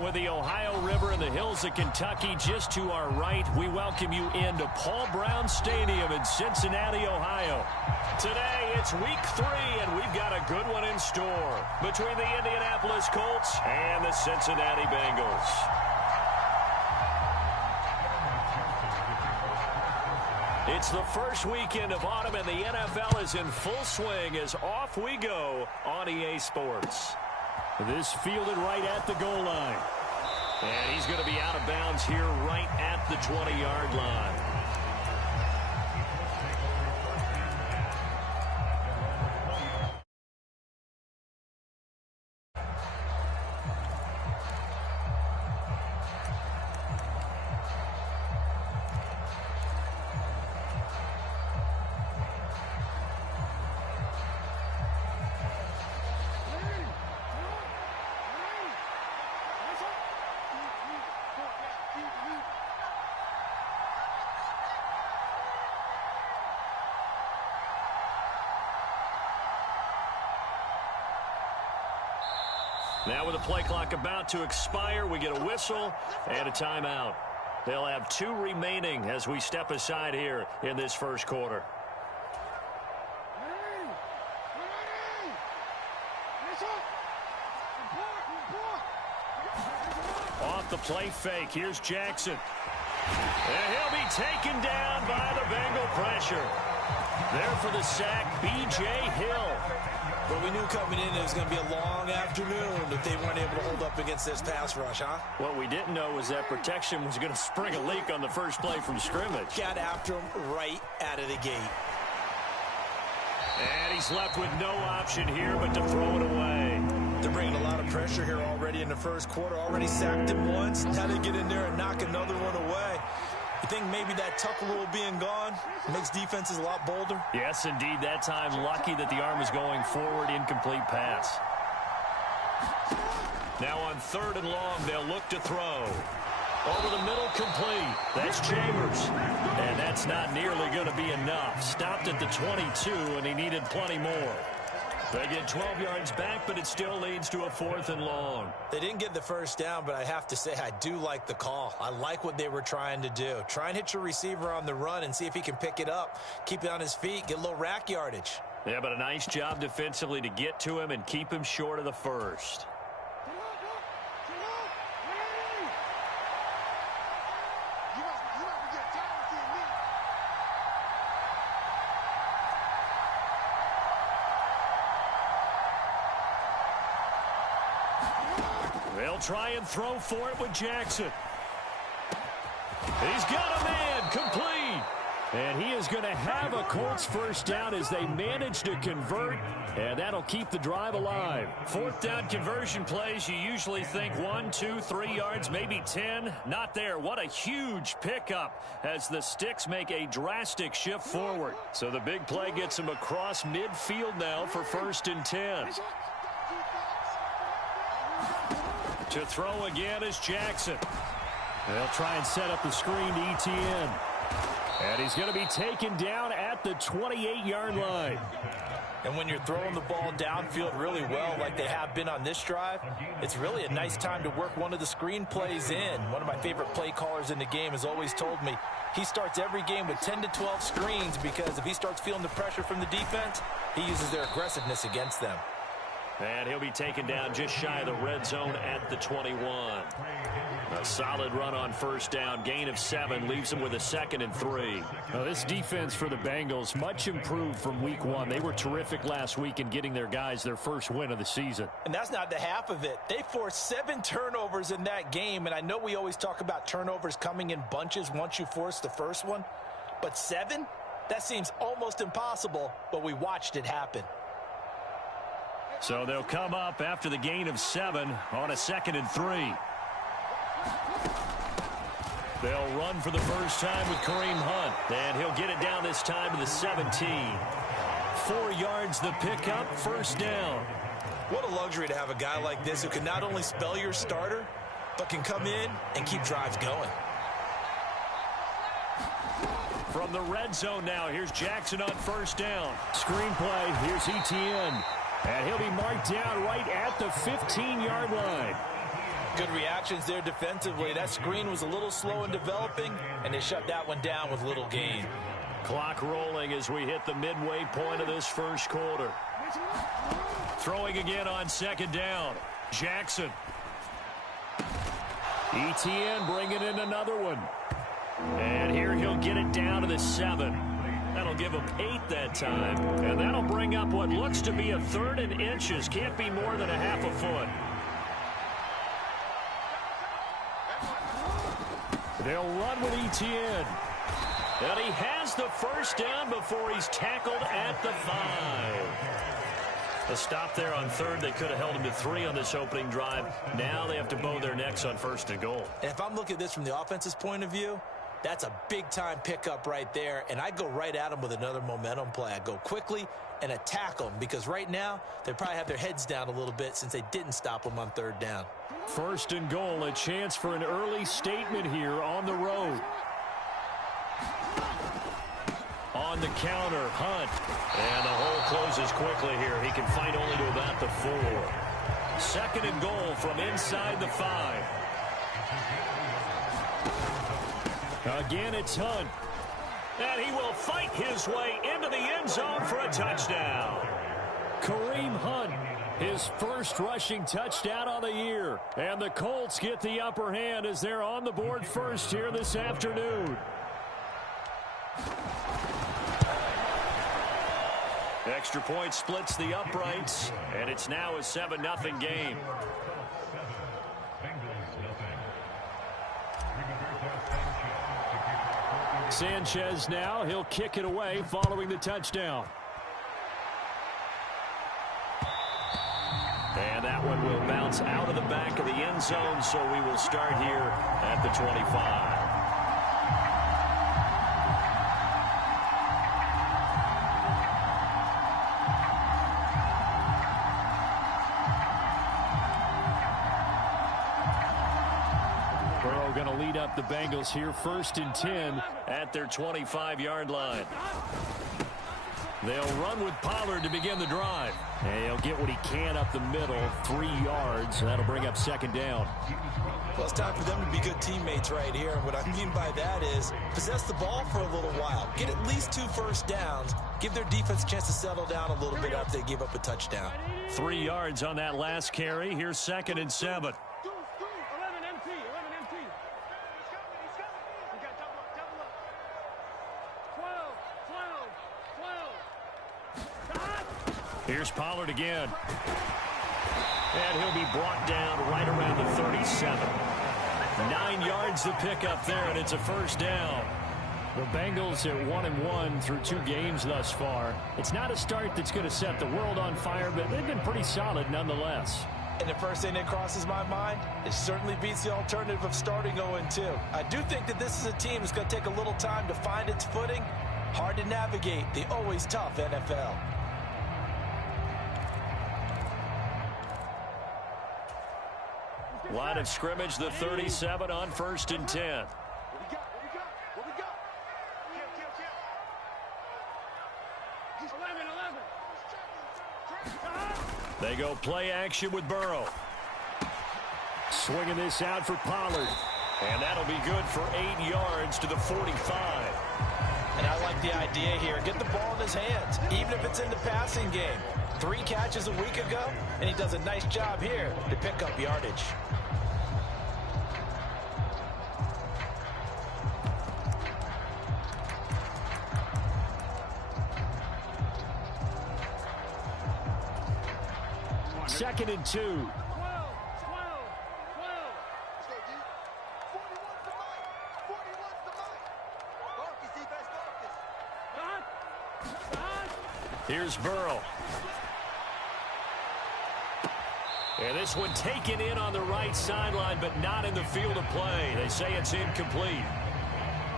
With the Ohio River and the hills of Kentucky just to our right, we welcome you into Paul Brown Stadium in Cincinnati, Ohio. Today, it's week 3, and we've got a good one in store between the Indianapolis Colts and the Cincinnati Bengals. It's the first weekend of autumn, and the NFL is in full swing as off we go on EA Sports. This fielded right at the goal line. And he's going to be out of bounds here right at the 20-yard line. Now with the play clock about to expire, we get a whistle and a timeout. They'll have 2 remaining as we step aside here in this first quarter. Off the play fake, here's Jackson. And he'll be taken down by the Bengal pressure. There for the sack, B.J. Hill. But we knew coming in it was going to be a long afternoon if they weren't able to hold up against this pass rush, huh? What we didn't know was that protection was going to spring a leak on the first play from scrimmage. Got after him right out of the gate. And he's left with no option here but to throw it away. They're bringing a lot of pressure here already in the first quarter. Already sacked him once. Now they get in there and knock another one away. You think maybe that tuck rule being gone makes defenses a lot bolder? Yes, indeed. That time, lucky that the arm was going forward, incomplete pass. Now on 3rd and long, they'll look to throw. Over the middle, complete. That's Chambers. And that's not nearly going to be enough. Stopped at the 22, and he needed plenty more. They get 12 yards back, but it still leads to a 4th and long. They didn't get the first down, but I have to say I do like the call. I like what they were trying to do. Try and hit your receiver on the run and see if he can pick it up. Keep it on his feet, get a little rack yardage. Yeah, but a nice job defensively to get to him and keep him short of the first. They'll try and throw for it with Jackson. He's got a man, complete. And he is going to have a Colts first down as they manage to convert, and that'll keep the drive alive. 4th down conversion plays, you usually think 1, 2, 3 yards, maybe 10. Not there. What a huge pickup as the Sticks make a drastic shift forward. So the big play gets them across midfield now for 1st and 10. To throw again is Jackson. They'll try and set up the screen to Etienne. And he's going to be taken down at the 28-yard line. And when you're throwing the ball downfield really well like they have been on this drive, it's really a nice time to work one of the screen plays in. One of my favorite play callers in the game has always told me he starts every game with 10 to 12 screens because if he starts feeling the pressure from the defense, he uses their aggressiveness against them. And he'll be taken down just shy of the red zone at the 21. A solid run on 1st down. Gain of 7 leaves him with a 2nd and 3. Now, this defense for the Bengals, much improved from week 1. They were terrific last week in getting their guys their first win of the season. And that's not the half of it. They forced 7 turnovers in that game. And I know we always talk about turnovers coming in bunches once you force the first one. But 7? That seems almost impossible, but we watched it happen. So they'll come up after the gain of 7 on a 2nd and 3. They'll run for the first time with Kareem Hunt, and he'll get it down this time to the 17. 4 yards the pickup, 1st down. What a luxury to have a guy like this who can not only spell your starter, but can come in and keep drives going. From the red zone now, here's Jackson on 1st down. Screen play, here's Etienne. And he'll be marked down right at the 15-yard line. Good reactions there defensively. That screen was a little slow in developing, and they shut that one down with little gain. Clock rolling as we hit the midway point of this first quarter. Throwing again on second down. Jackson. ETN bringing in another one. And here he'll get it down to the 7. That'll give him 8 that time. And that'll bring up what looks to be a 3rd and inches. Can't be more than a half a foot. They'll run with ETN. And he has the first down before he's tackled at the 5. A stop there on 3rd. They could have held him to 3 on this opening drive. Now they have to bow their necks on 1st and goal. And if I'm looking at this from the offense's point of view, that's a big-time pickup right there, and I go right at him with another momentum play. I go quickly and attack them because right now they probably have their heads down a little bit since they didn't stop them on 3rd down. 1st and goal, a chance for an early statement here on the road. On the counter, Hunt. And the hole closes quickly here. He can fight only to about the 4. 2nd and goal from inside the 5. Again, it's Hunt. And he will fight his way into the end zone for a touchdown. Kareem Hunt, his first rushing touchdown on the year. And the Colts get the upper hand as they're on the board first here this afternoon. Extra point splits the uprights, and it's now a 7-0 game. Sanchez now, he'll kick it away following the touchdown. And that one will bounce out of the back of the end zone, so we will start here at the 25. Going to lead up the Bengals here, 1st and 10 at their 25-yard line. They'll run with Pollard to begin the drive. And he'll get what he can up the middle, 3 yards. That'll bring up 2nd down. Well, it's time for them to be good teammates right here. And what I mean by that is possess the ball for a little while. Get at least 2 first downs. Give their defense a chance to settle down a little bit after they give up a touchdown. 3 yards on that last carry. Here's 2nd and 7. Here's Pollard again. And he'll be brought down right around the 37. 9 yards to pick up there, and it's a first down. The Bengals at 1-1 through 2 games thus far. It's not a start that's going to set the world on fire, but they've been pretty solid nonetheless. And the first thing that crosses my mind, it certainly beats the alternative of starting 0-2. I do think that this is a team that's going to take a little time to find its footing. Hard to navigate the always tough NFL. Line of scrimmage, the 37 on 1st and 10. They go play action with Burrow. Swinging this out for Pollard. And that'll be good for 8 yards to the 45. And I like the idea here. Get the ball in his hands, even if it's in the passing game. 3 catches a week ago, and he does a nice job here to pick up yardage. Second and 2. Here's Burrow. And this one taken in on the right sideline, but not in the field of play. They say it's incomplete.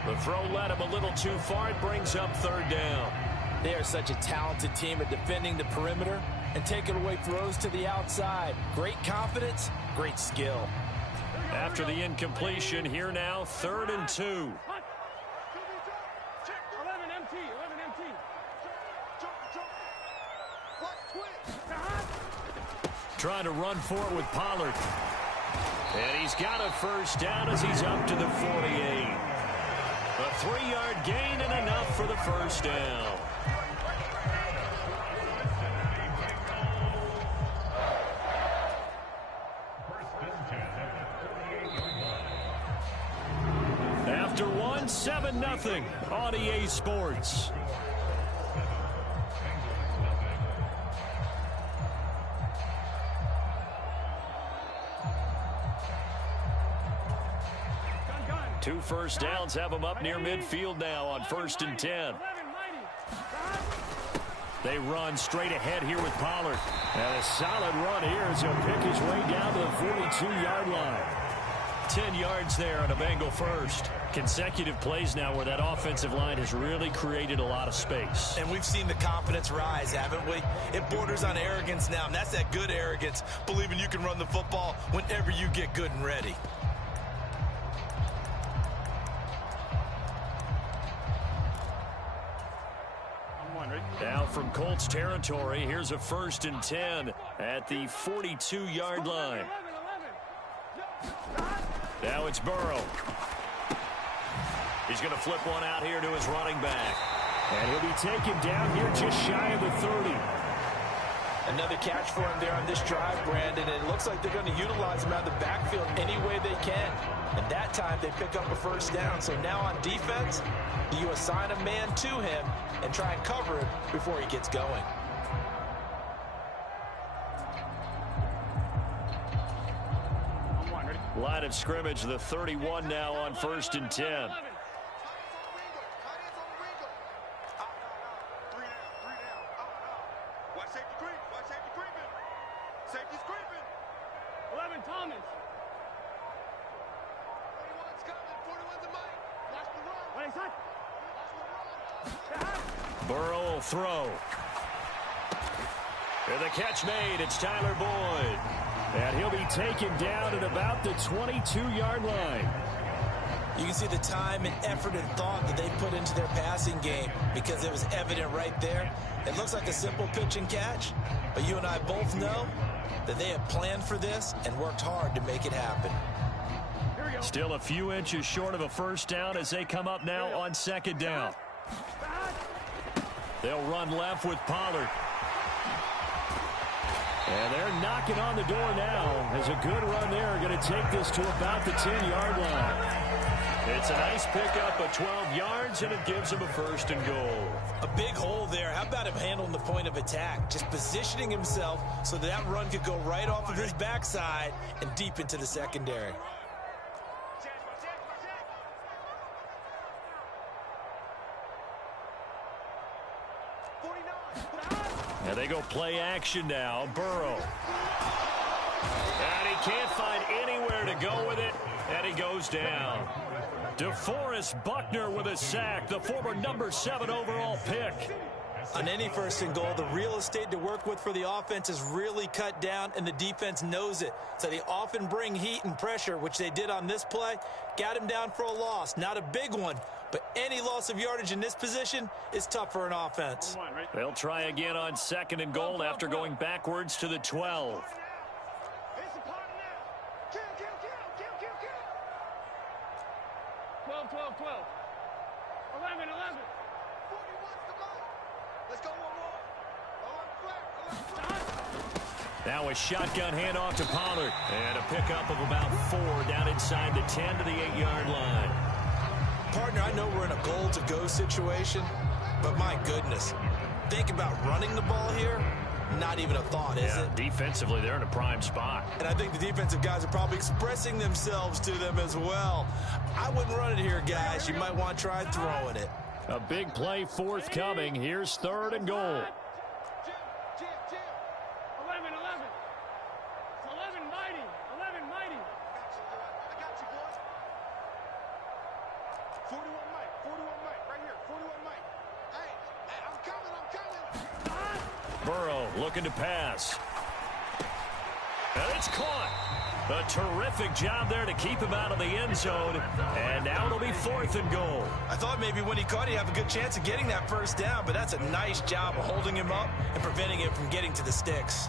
The throw led him a little too far. It brings up 3rd down. They are such a talented team at defending the perimeter and taking away throws to the outside. Great confidence, great skill. After the incompletion, here now, 3rd and 2. Trying to run for it with Pollard. And he's got a first down as he's up to the 48. A 3-yard gain and enough for the first down. After one, 7-0 on EA Sports. Two first downs have them up near midfield now on 1st and 10. They run straight ahead here with Pollard. And a solid run here as he'll pick his way down to the 42-yard line. 10 yards there on a Bengal first. Consecutive plays now where that offensive line has really created a lot of space. And we've seen the confidence rise, haven't we? It borders on arrogance now, and that's that good arrogance, believing you can run the football whenever you get good and ready. Now from Colts territory, here's a 1st and 10 at the 42-yard line. Now it's Burrow. He's going to flip one out here to his running back. And he'll be taken down here just shy of the 30. Another catch for him there on this drive, Brandon, and it looks like they're going to utilize him out of the backfield any way they can. And that time they pick up a first down. So now on defense, do you assign a man to him and try and cover him before he gets going? Line of scrimmage, the 31 now on 1st and 10. Burrow will throw. And the catch made. It's Tyler Boyd. And he'll be taken down at about the 22-yard line. You can see the time and effort and thought that they put into their passing game because it was evident right there. It looks like a simple pitch and catch, but you and I both know that they have planned for this and worked hard to make it happen. Still a few inches short of a first down as they come up now on 2nd down. They'll run left with Pollard. And they're knocking on the door now as a good run there. Going to take this to about the 10-yard line. It's a nice pickup of 12 yards, and it gives him a 1st and goal. A big hole there. How about him handling the point of attack? Just positioning himself so that run could go right off of his backside and deep into the secondary. And they go play action now. Burrow. And he can't find anywhere to go with it. And he goes down. DeForest Buckner with a sack. The former number 7 overall pick. On any 1st and goal, the real estate to work with for the offense is really cut down, and the defense knows it. So they often bring heat and pressure, which they did on this play. Got him down for a loss. Not a big one, but any loss of yardage in this position is tough for an offense. They'll try again on 2nd and goal after going backwards to the 12. 12, 11, 11. Let's go one more. Now a shotgun handoff to Pollard. And a pickup of about 4 down inside the 10 to the 8-yard line. Partner, I know we're in a goal-to-go situation, but my goodness, think about running the ball here. Not even a thought, is it? Defensively, they're in a prime spot. And I think the defensive guys are probably expressing themselves to them as well. I wouldn't run it here, guys. You might want to try throwing it. A big play forthcoming. Here's 3rd and goal. 11, 11. 11 mighty. 11 mighty. I got you, boy. 41 Mike. Right here. 41 Mike. Hey, I'm coming. Burrow looking to pass. And it's caught. A terrific job there to keep him out of the end zone. And now it'll be 4th and goal. I thought maybe when he caught, he'd have a good chance of getting that first down, but that's a nice job of holding him up and preventing him from getting to the sticks.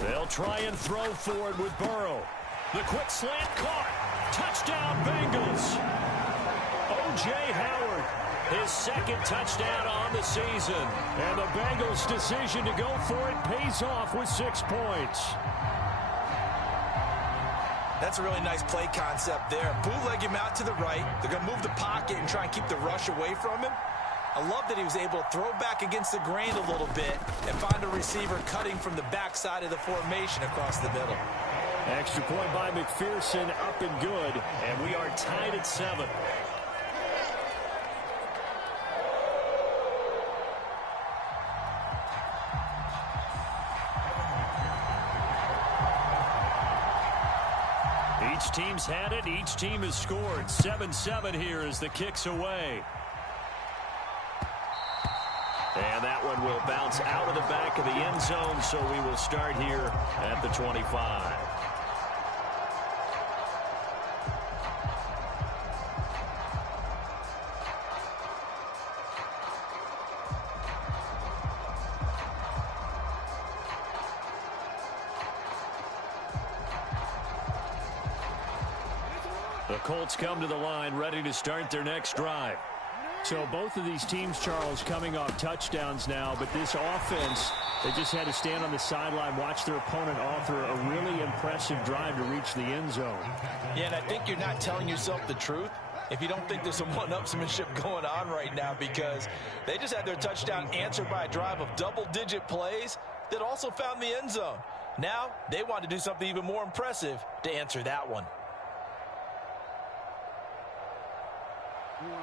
They'll try and throw for it with Burrow. The quick slant caught. Touchdown, Bengals. O.J. Howard, his second touchdown on the season. And the Bengals' decision to go for it pays off with 6 points. That's a really nice play concept there. Bootleg him out to the right. They're going to move the pocket and try and keep the rush away from him. I love that he was able to throw back against the grain a little bit and find a receiver cutting from the backside of the formation across the middle. Extra point by McPherson, up and good, and we are tied at 7. Each team's had it. Each team has scored. 7-7 here as the kick's away. And that one will bounce out of the back of the end zone, so we will start here at the 25. The Colts come to the line, ready to start their next drive. So both of these teams, Charles, coming off touchdowns now, but this offense, they just had to stand on the sideline, watch their opponent author a really impressive drive to reach the end zone. Yeah, and I think you're not telling yourself the truth if you don't think there's some one-upsmanship going on right now, because they just had their touchdown answered by a drive of double-digit plays that also found the end zone. Now they want to do something even more impressive to answer that one.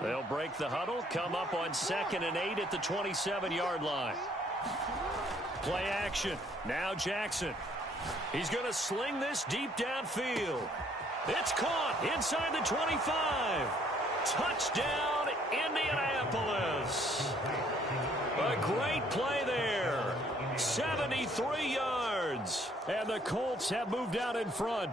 They'll break the huddle, come up on 2nd and 8 at the 27-yard line. Play action. Now Jackson. He's going to sling this deep downfield. It's caught inside the 25. Touchdown, Indianapolis. A great play there. 73 yards. And the Colts have moved out in front.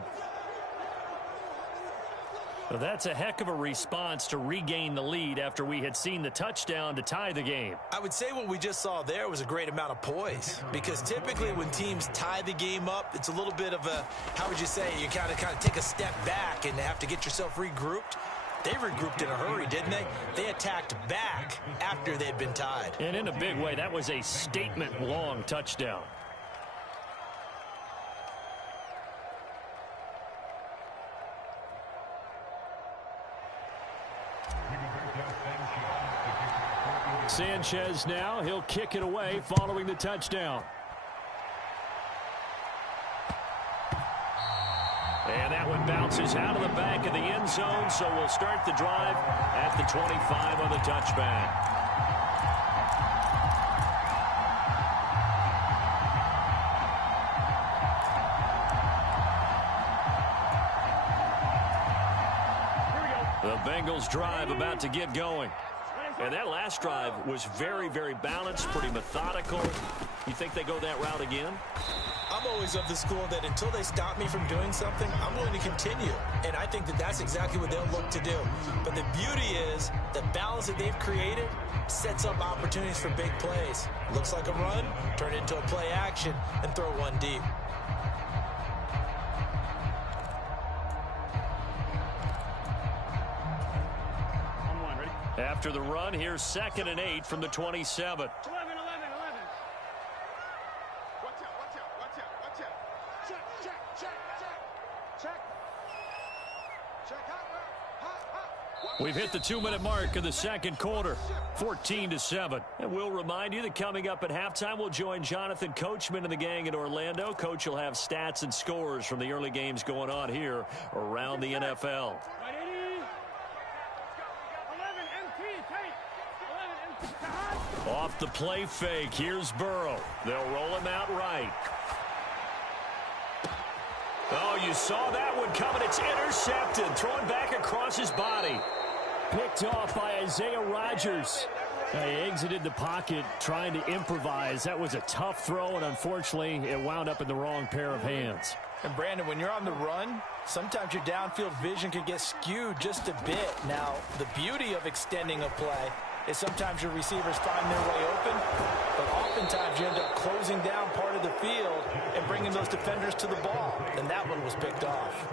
Well, that's a heck of a response to regain the lead after we had seen the touchdown to tie the game. I would say what we just saw there was a great amount of poise, because typically when teams tie the game up, it's a little bit of a, how would you say, you kind of take a step back and have to get yourself regrouped. They regrouped in a hurry, didn't they? They attacked back after they'd been tied. And in a big way, that was a statement-long touchdown. Sanchez now, he'll kick it away following the touchdown. And that one bounces out of the back of the end zone, so we'll start the drive at the 25 on the touchback. The Bengals drive about to get going. And that last drive was very, very balanced, pretty methodical. You think they go that route again? I'm always of the school that until they stop me from doing something, I'm willing to continue. And I think that that's exactly what they'll look to do. But the beauty is the balance that they've created sets up opportunities for big plays. Looks like a run, turn it into a play action, and throw one deep. After the run, here's 2nd and 8 from the 27. 11. Watch out. Check. We've hit the 2-minute mark of the second quarter, 14-7. And we'll remind you that coming up at halftime, we'll join Jonathan Coachman and the gang in Orlando. Coach will have stats and scores from the early games going on here around the NFL. Off the play fake, here's Burrow. They'll roll him out right. Oh, you saw that one coming. It's intercepted, thrown back across his body. Picked off by Isaiah Rodgers. He exited the pocket trying to improvise. That was a tough throw, and unfortunately, it wound up in the wrong pair of hands. And Brandon, when you're on the run, sometimes your downfield vision can get skewed just a bit. Now, the beauty of extending a play is sometimes your receivers find their way open, but oftentimes you end up closing down part of the field and bringing those defenders to the ball, and that one was picked off.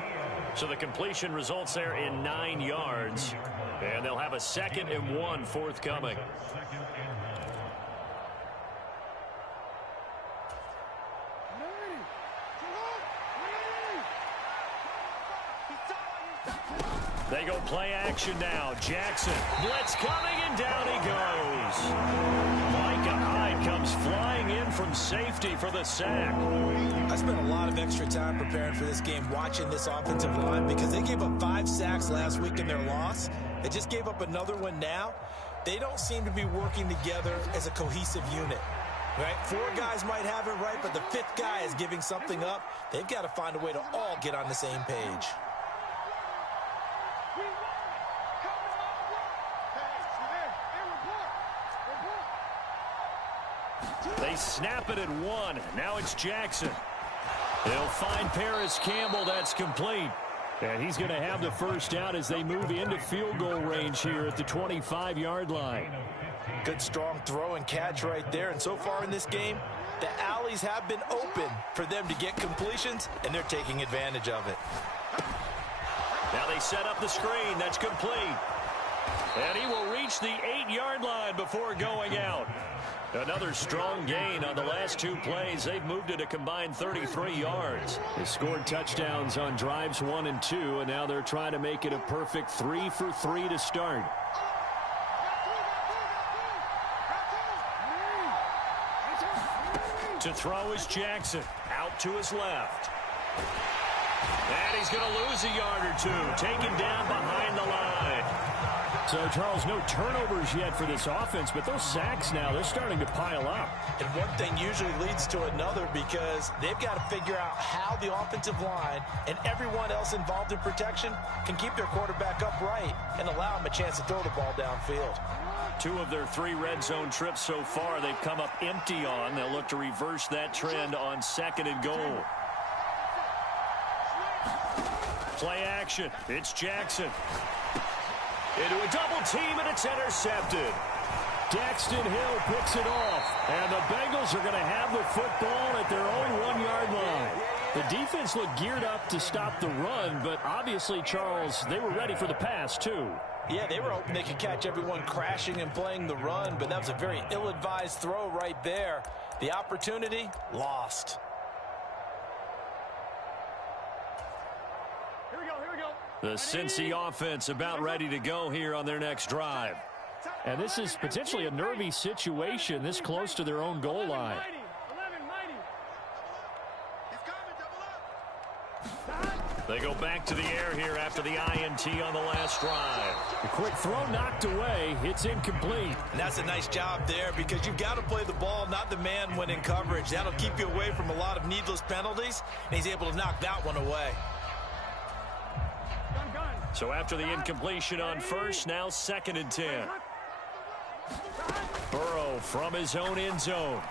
So the completion results there in 9 yards, and they'll have a 2nd and 1 forthcoming. They go play action now. Jackson, blitz coming, and down he goes. Micah Hyde comes flying in from safety for the sack. I spent a lot of extra time preparing for this game watching this offensive line because they gave up 5 sacks last week in their loss. They just gave up another one now. They don't seem to be working together as a cohesive unit. Right? 4 guys might have it right, but the 5th guy is giving something up. They've got to find a way to all get on the same page. They snap it at 1. Now it's Jackson. They'll find Paris Campbell. That's complete. And he's going to have the first down as they move into field goal range here at the 25-yard line. Good strong throw and catch right there. And so far in this game, the alleys have been open for them to get completions, and they're taking advantage of it. Now they set up the screen. That's complete. And he will reach the 8-yard line before going out. Another strong gain on the last 2 plays. They've moved it a combined 33 yards. They scored touchdowns on drives 1 and 2, and now they're trying to make it a perfect 3 for 3 to start. To throw is Jackson. Out to his left. And he's going to lose a yard or 2. Taken down behind the line. So, Charles, no turnovers yet for this offense, but those sacks now, they're starting to pile up. And one thing usually leads to another because they've got to figure out how the offensive line and everyone else involved in protection can keep their quarterback upright and allow him a chance to throw the ball downfield. 2 of their 3 red zone trips so far, they've come up empty on. They'll look to reverse that trend on 2nd and goal. Play action. It's Jackson. Into a double team, and it's intercepted. Daxton Hill picks it off, and the Bengals are going to have the football at their own 1-yard line. The defense looked geared up to stop the run, but obviously, Charles, they were ready for the pass, too. Yeah, they were hoping they could catch everyone crashing and playing the run, but that was a very ill-advised throw right there. The opportunity, lost. The Cincy offense about ready to go here on their next drive. And this is potentially a nervy situation this close to their own goal line. They go back to the air here after the INT on the last drive. The quick throw knocked away. It's incomplete. And that's a nice job there because you've got to play the ball, not the man when in coverage. That'll keep you away from a lot of needless penalties, and he's able to knock that one away. So after the incompletion on first, now 2nd and 10. Burrow from his own end zone.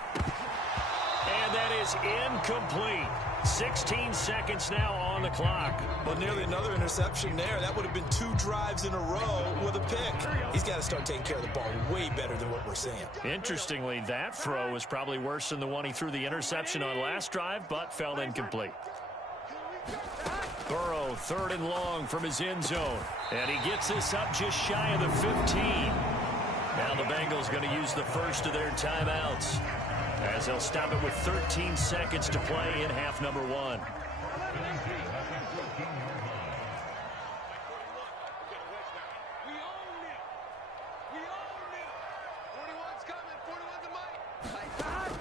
And that is incomplete. 16 seconds now on the clock. Well, nearly another interception there. That would have been 2 drives in a row with a pick. He's got to start taking care of the ball way better than what we're seeing. Interestingly, that throw was probably worse than the one he threw the interception on last drive, but fell incomplete. Burrow, 3rd and long from his end zone. And he gets this up just shy of the 15. Now the Bengals going to use the first of their timeouts, as they'll stop it with 13 seconds to play in half number 1.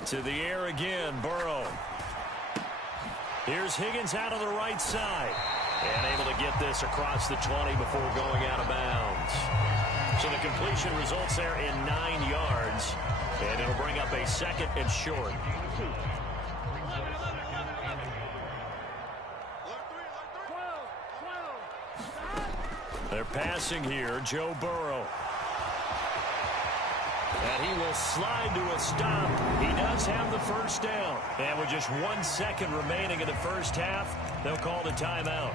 To the air again, Burrow. Here's Higgins out on the right side. And able to get this across the 20 before going out of bounds. So the completion results there in 9 yards. And it'll bring up a 2nd and short. They're passing here, Joe Burrow. And he will slide to a stop. He does have the first down. And with just 1 second remaining in the first half, they'll call the timeout.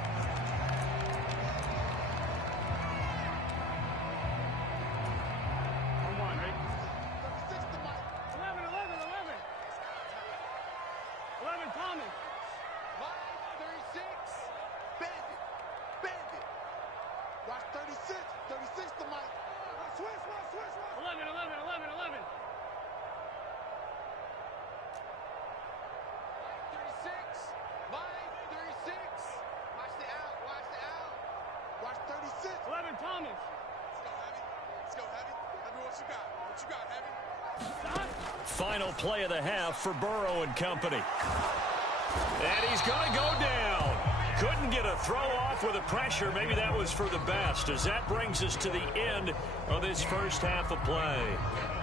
36 to Mike. Switch. 11. 36. Mike, 36. Watch the out. Watch 36. 11, Thomas. Let's go, Heavy. Heavy, what you got, Heavy? Final play of the half for Burrow and company. And he's going to go down. Couldn't get a throw off with the pressure. Maybe that was for the best, as that brings us to the end of this first half of play.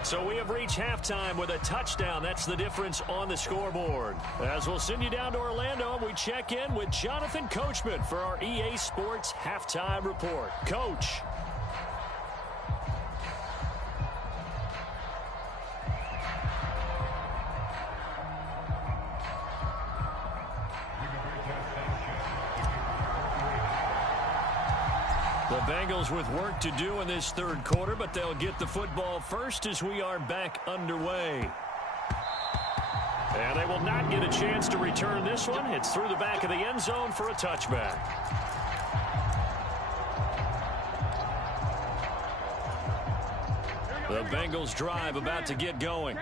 So we have reached halftime with a touchdown. That's the difference on the scoreboard. As we'll send you down to Orlando, we check in with Jonathan Coachman for our EA Sports Halftime Report. Coach. The Bengals with work to do in this third quarter, but they'll get the football first as we are back underway. And they will not get a chance to return this one. It's through the back of the end zone for a touchback. The Bengals drive about to get going.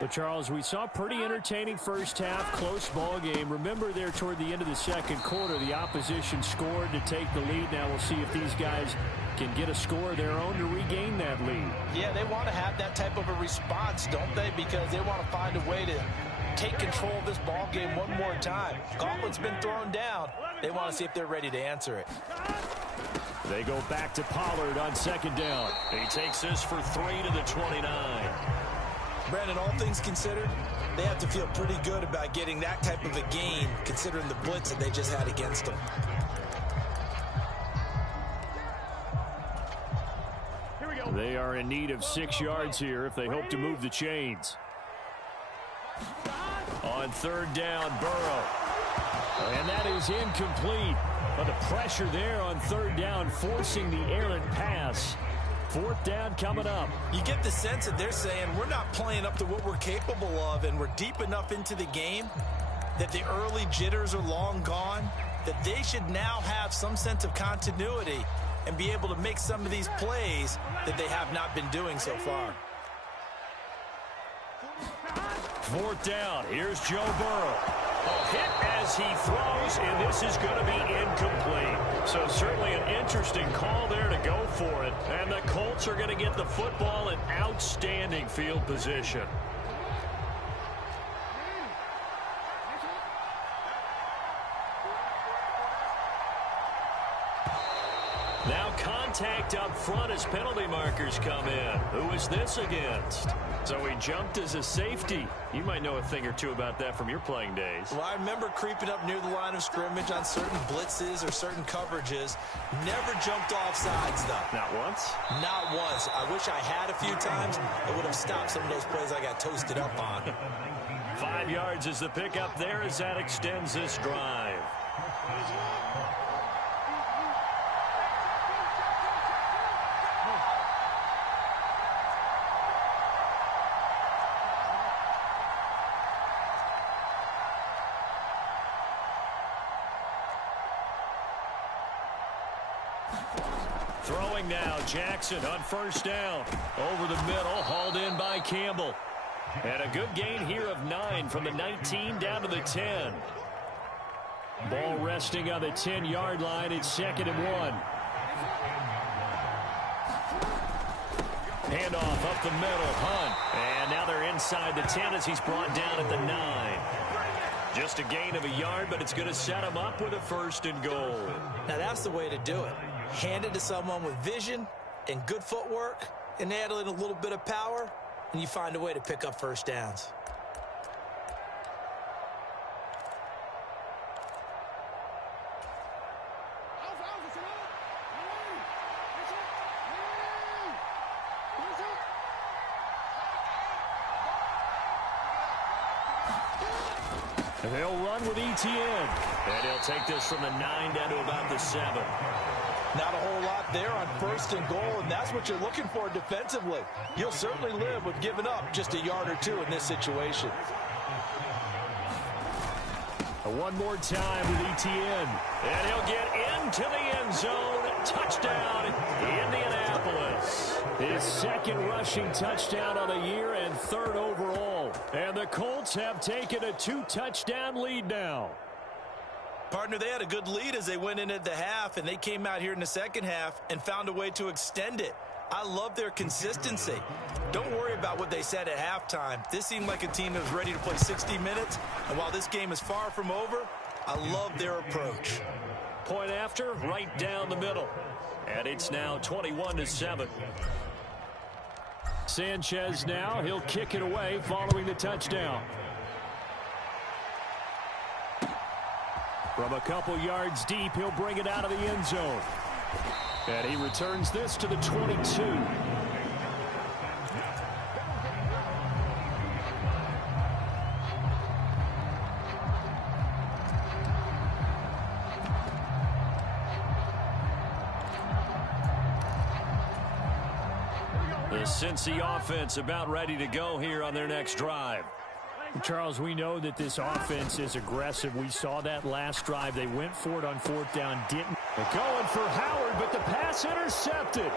But, Charles, we saw a pretty entertaining first half, close ball game. Remember there toward the end of the second quarter, the opposition scored to take the lead. Now we'll see if these guys can get a score of their own to regain that lead. Yeah, they want to have that type of a response, don't they? Because they want to find a way to take control of this ball game one more time. Gauntlet's been thrown down. They want to see if they're ready to answer it. They go back to Pollard on second down. He takes this for 3 to the 29. Brandon, all things considered, they have to feel pretty good about getting that type of a gain, considering the blitz that they just had against them. Here we go. They are in need of 6 yards here if they hope to move the chains. On third down, Burrow. And that is incomplete. But the pressure there on third down, forcing the errant pass. Fourth down coming up. You get the sense that they're saying we're not playing up to what we're capable of, and we're deep enough into the game that the early jitters are long gone, that they should now have some sense of continuity and be able to make some of these plays that they have not been doing so far. Fourth down. Here's Joe Burrow. A hit as he throws, and this is going to be incomplete. So certainly an interesting call there to go for it. And the Colts are going to get the football in outstanding field position. Now contact up front as penalty markers come in. Who is this against? So he jumped as a safety. You might know a thing or two about that from your playing days. Well, I remember creeping up near the line of scrimmage on certain blitzes or certain coverages. Never jumped off sides, though. Not once? Not once. I wish I had a few times. It would have stopped some of those plays I got toasted up on. 5 yards is the pickup there as that extends this drive. Throwing now, Jackson on first down. Over the middle, hauled in by Campbell. And a good gain here of 9 from the 19 down to the 10. Ball resting on the 10-yard line. It's 2nd and 1. Handoff up the middle, Hunt. And now they're inside the 10 as he's brought down at the 9. Just a gain of a yard, but it's going to set him up with a 1st and goal. Now that's the way to do it. Hand it to someone with vision and good footwork, and add in a little bit of power, and you find a way to pick up first downs. They'll run with Etienne. And he'll take this from the 9 down to about the 7. Not a whole lot there on 1st and goal, and that's what you're looking for defensively. You'll certainly live with giving up just a yard or 2 in this situation. One more time with Etienne. And he'll get into the end zone. Touchdown His second rushing touchdown on the year and third overall. And the Colts have taken a 2-touchdown lead now. Partner, they had a good lead as they went into the half, and they came out here in the second half and found a way to extend it. I love their consistency. Don't worry about what they said at halftime. This seemed like a team that was ready to play 60 minutes, and while this game is far from over, I love their approach. Point after, right down the middle. And it's now 21-7. Sanchez now, he'll kick it away following the touchdown. From a couple yards deep, he'll bring it out of the end zone. And he returns this to the 22. The Cincy offense about ready to go here on their next drive. Charles, we know that this offense is aggressive. We saw that last drive. They went for it on fourth down, didn't. They're going for Howard, but the pass intercepted.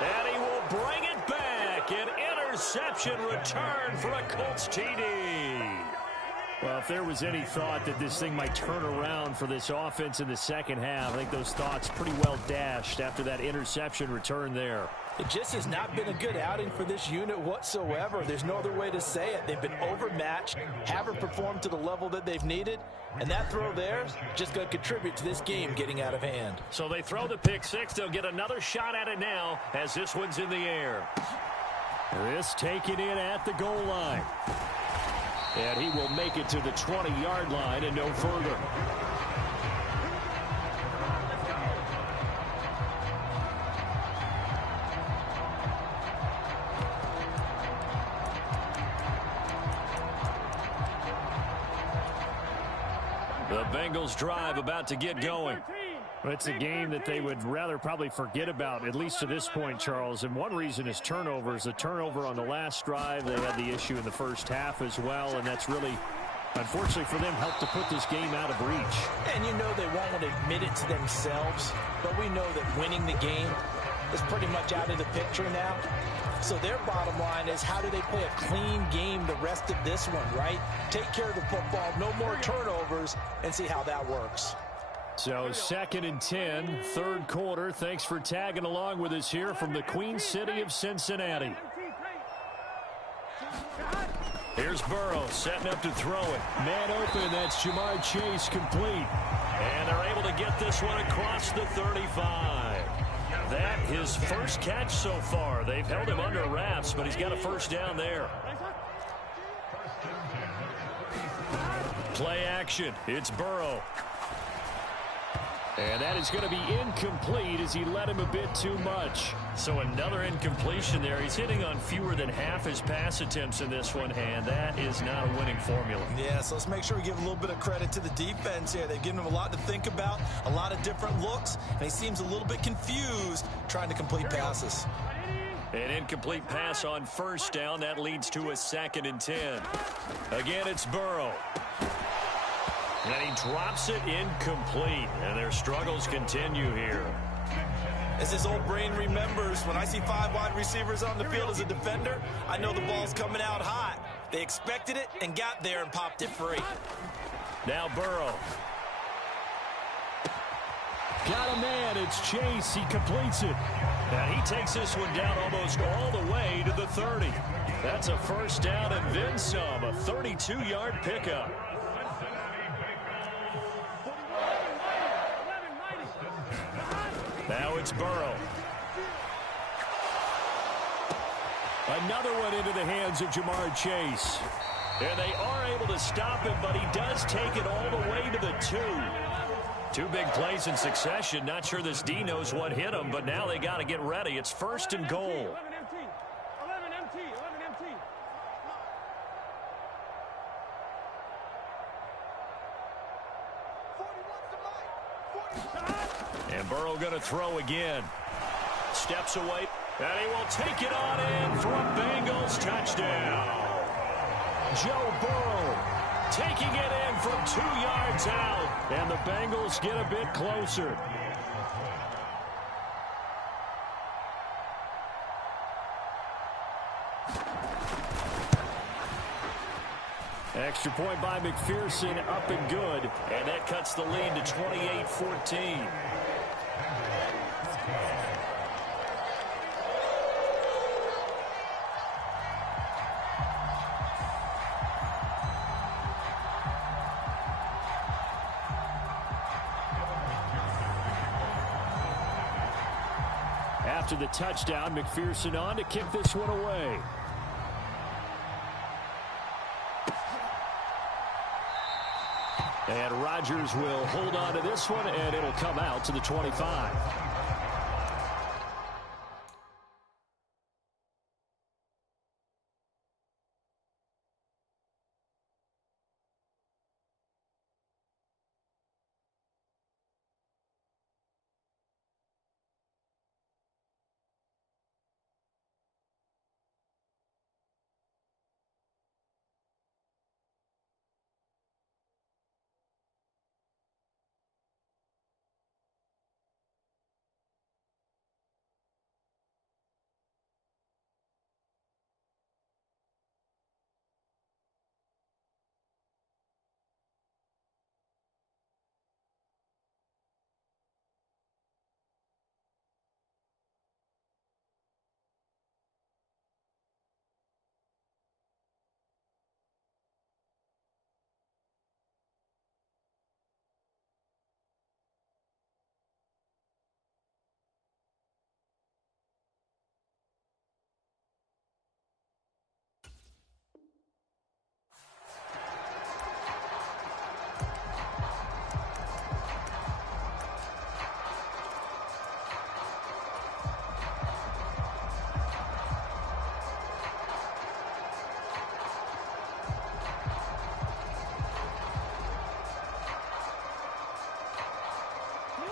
And he will bring it back. An interception return for a Colts TD. Well, if there was any thought that this thing might turn around for this offense in the second half, I think those thoughts pretty well dashed after that interception return there. It just has not been a good outing for this unit whatsoever. There's no other way to say it. They've been overmatched, haven't performed to the level that they've needed, and that throw there is just going to contribute to this game getting out of hand. So they throw the pick six. They'll get another shot at it now as this one's in the air. This taken in at the goal line. And he will make it to the 20-yard line and no further. The Bengals drive about to get going. It's a game that they would rather probably forget about, at least to this point, Charles. And one reason is turnovers. A turnover on the last drive. They had the issue in the first half as well, and that's really, unfortunately for them, helped to put this game out of reach. And you know they won't admit it to themselves, but we know that winning the game is pretty much out of the picture now. So their bottom line is, how do they play a clean game the rest of this one, right? Take care of the football, no more turnovers, and see how that works. So 2nd and 10, third quarter. Thanks for tagging along with us here from the Queen City of Cincinnati. Here's Burrow setting up to throw it. Man open, that's Jamar Chase complete. And they're able to get this one across the 35. That his first catch so far. They've held him under wraps, but he's got a first down there. Play action. It's Burrow. And that is going to be incomplete as he led him a bit too much. So another incompletion there. He's hitting on fewer than half his pass attempts in this one, and that is not a winning formula. Yeah, so let's make sure we give a little bit of credit to the defense here. They've given him a lot to think about, a lot of different looks, and he seems a little bit confused trying to complete passes. An incomplete pass on first down. That leads to a 2nd and 10. Again, it's Burrow. And he drops it incomplete. And their struggles continue here. As his old brain remembers, when I see 5 wide receivers on the field as a defender, I know the ball's coming out hot. They expected it and got there and popped it free. Now Burrow. Got a man. It's Chase. He completes it. And he takes this one down almost all the way to the 30. That's a first down and then some. A 32-yard pickup. Now it's Burrow. Another one into the hands of Jamar Chase. And they are able to stop him, but he does take it all the way to the 2. 2 big plays in succession. Not sure this D knows what hit him, but now they got to get ready. It's 1st and goal. And Burrow going to throw again. Steps away, and he will take it on in for a Bengals touchdown. Joe Burrow taking it in from 2 yards out, and the Bengals get a bit closer. Extra point by McPherson, up and good. And that cuts the lead to 28-14. After the touchdown, McPherson on to kick this one away. And Rodgers will hold on to this one, and it'll come out to the 25.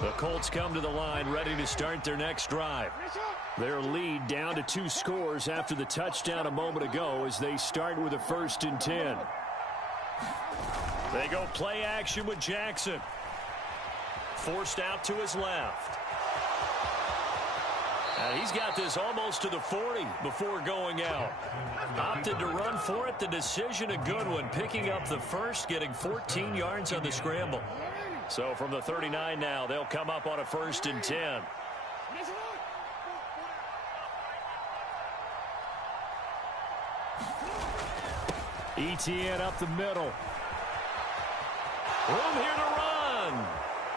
The Colts come to the line ready to start their next drive. Their lead down to 2 scores after the touchdown a moment ago as they start with a 1st and 10. They go play action with Jackson. Forced out to his left. He's got this almost to the 40 before going out. Opted to run for it. The decision a good one. Picking up the first, getting 14 yards on the scramble. So from the 39 now, they'll come up on a 1st and 10. Etienne up the middle. Room here to run.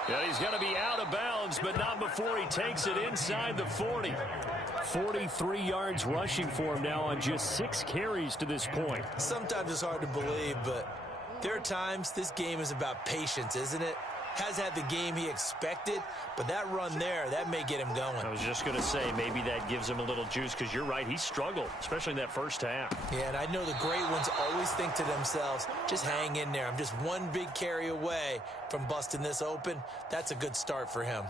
Yeah, he's going to be out of bounds, but not before he takes it inside the 40. 43 yards rushing for him now on just 6 carries to this point. Sometimes it's hard to believe, but there are times this game is about patience, isn't it? Has had the game he expected, but that run there, that may get him going. I was just going to say, maybe that gives him a little juice, because you're right, he struggled, especially in that first half. Yeah, and I know the great ones always think to themselves, just hang in there. I'm just one big carry away from busting this open. That's a good start for him.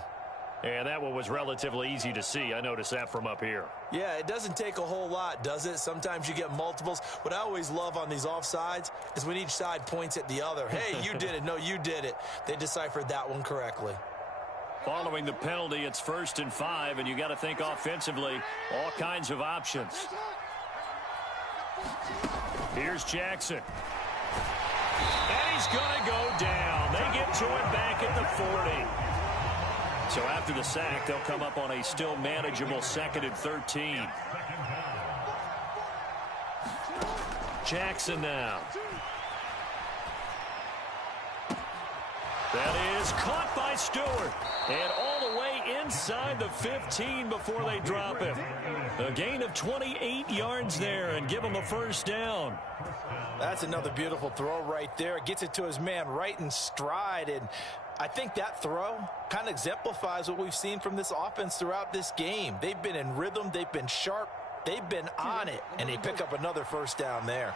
And that one was relatively easy to see. I noticed that from up here. Yeah, it doesn't take a whole lot, does it? Sometimes you get multiples. What I always love on these offsides is when each side points at the other. Hey, you did it. No, you did it. They deciphered that one correctly. Following the penalty, it's 1st and 5, and you got to think offensively, all kinds of options. Here's Jackson. And he's going to go down. They get to him back at the 40. So after the sack, they'll come up on a still manageable 2nd and 13. Jackson now. That is caught by Stewart. And all the way inside the 15 before they drop him. A gain of 28 yards there and give him a 1st down. That's another beautiful throw right there. Gets it to his man right in stride. And I think that throw kind of exemplifies what we've seen from this offense throughout this game. They've been in rhythm. They've been sharp. They've been on it. And they pick up another 1st down there.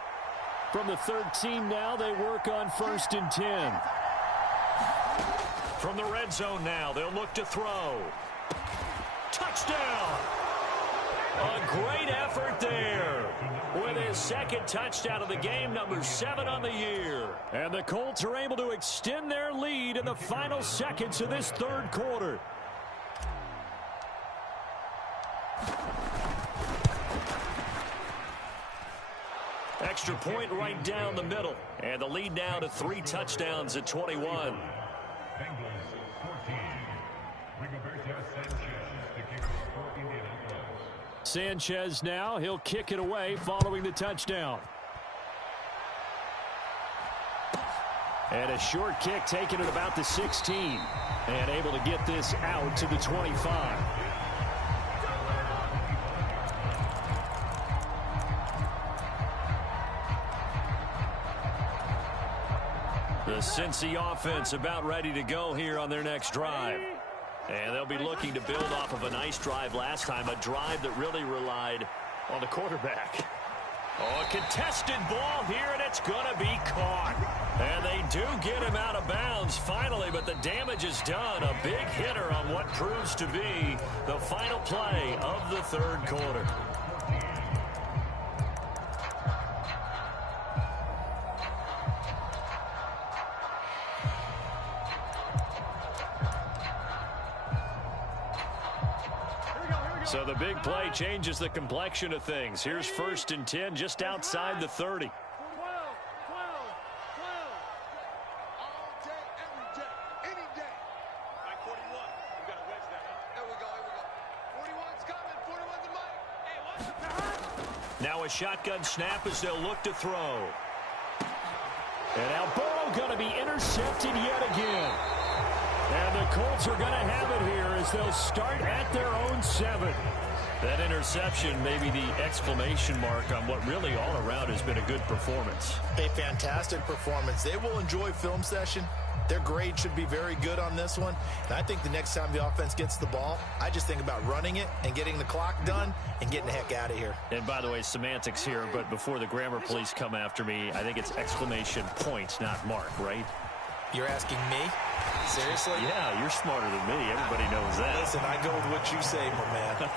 From the 13 now, they work on 1st and 10. From the red zone now, they'll look to throw. Touchdown! A great effort there with his 2nd touchdown of the game, number 7 on the year. And the Colts are able to extend their lead in the final seconds of this 3rd quarter. Extra point right down the middle. And the lead now to 3 touchdowns at 21. Sanchez now. He'll kick it away following the touchdown. And a short kick taken at about the 16. And able to get this out to the 25. The Cincy offense about ready to go here on their next drive. And they'll be looking to build off of a nice drive last time, a drive that really relied on the quarterback. Oh, a contested ball here, and it's going to be caught. And they do get him out of bounds finally, but the damage is done. A big hitter on what proves to be the final play of the third quarter. So the big play changes the complexion of things. Here's 1st and 10 just outside the 30. 12. All day, every day, any day. 41. We got to wedge that. There we go. 41's coming. 41's the mic. Hey, what's now a shotgun snap as they'll look to throw. And now Burrow going to be intercepted yet again. And the Colts are going to have it here as they'll start at their own 7. That interception may be the exclamation mark on what really all around has been a good performance. A fantastic performance. They will enjoy film session. Their grade should be very good on this one. And I think the next time the offense gets the ball, I just think about running it and getting the clock done and getting the heck out of here. And by the way, semantics here, but before the grammar police come after me, I think it's exclamation point, not mark, right? You're asking me? Seriously? Yeah, you're smarter than me. Everybody knows that. Listen, I go with what you say, my man.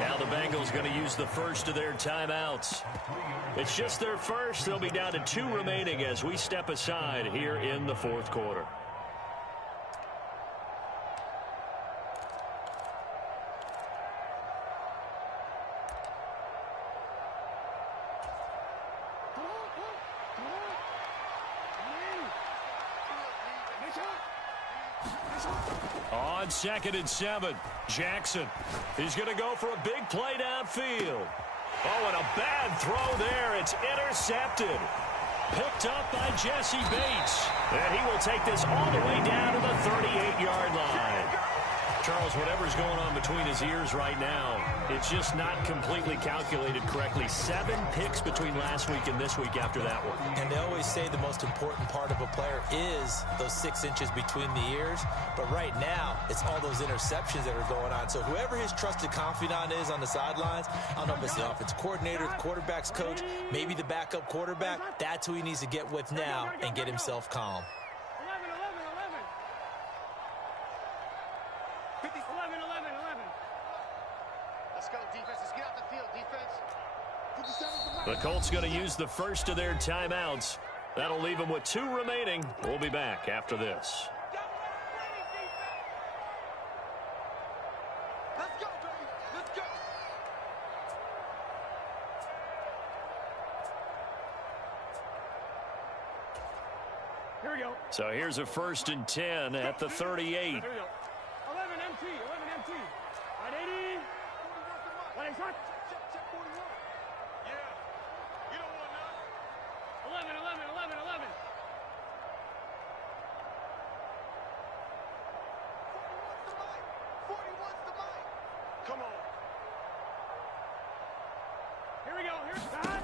Now the Bengals going to use the first of their timeouts. It's just their first. They'll be down to 2 remaining as we step aside here in the fourth quarter. On 2nd and 7, Jackson. He's going to go for a big play downfield. Oh, and a bad throw there. It's intercepted. Picked up by Jesse Bates. And he will take this all the way down to the 38-yard line. Charles, whatever's going on between his ears right now, it's just not completely calculated correctly. 7 picks between last week and this week after that one. And they always say the most important part of a player is those 6 inches between the ears. But right now, it's all those interceptions that are going on. So whoever his trusted confidant is on the sidelines, I don't know if it's the offensive coordinator, the quarterback's coach, maybe the backup quarterback, that's who he needs to get with now and get himself calm. 11. Let's go, defense. Let's get out the field, defense. The Colts going to use the first of their timeouts. That'll leave them with 2 remaining. We'll be back after this. Let's go, baby. Let's go. Here we go. So here's a 1st and 10 at the 38. Here we go. 11 MT. Right, 80. What is that? Check 41. Yeah. You don't want none. 11. 41's the mic. Come on. Here we go. Here's that.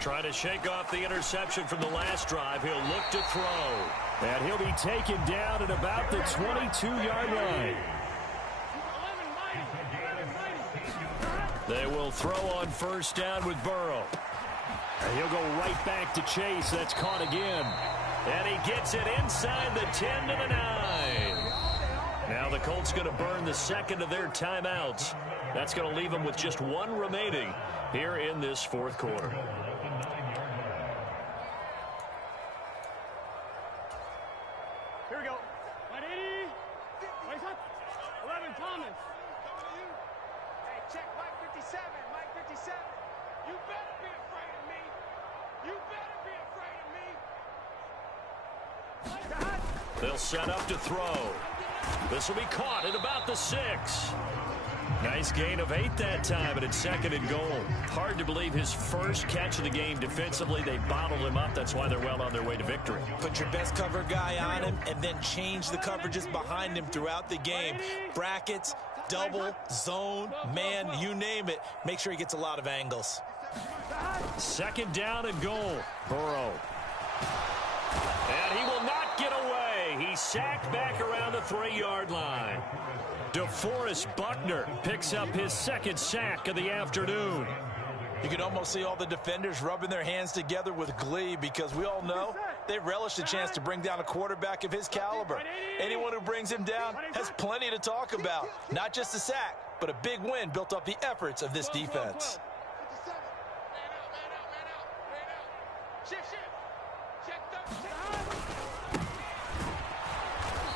Trying to shake off the interception from the last drive. He'll look to throw. And he'll be taken down at about the 22-yard line. They will throw on 1st down with Burrow. And he'll go right back to Chase. That's caught again. And he gets it inside the 10 to the 9. Now the Colts going to burn the 2nd of their timeouts. That's going to leave them with just 1 remaining here in this fourth quarter. Here we go. 180. Wait, what? 11 Thomas. Hey, check Mike 57. You better be afraid of me. They'll set up to throw. This will be caught at about the 6. Nice gain of 8 that time, and it's 2nd and goal. Hard to believe his first catch of the game defensively. They bottled him up. That's why they're well on their way to victory. Put your best cover guy on him and then change the coverages behind him throughout the game. Brackets, double, zone, man, you name it. Make sure he gets a lot of angles. 2nd down and goal. Burrow. And he will not get away. He's sacked back around the 3-yard line. DeForest Buckner picks up his 2nd sack of the afternoon. You can almost see all the defenders rubbing their hands together with glee because we all know they relish the chance to bring down a quarterback of his caliber. Anyone who brings him down has plenty to talk about. Not just a sack, but a big win built off the efforts of this defense.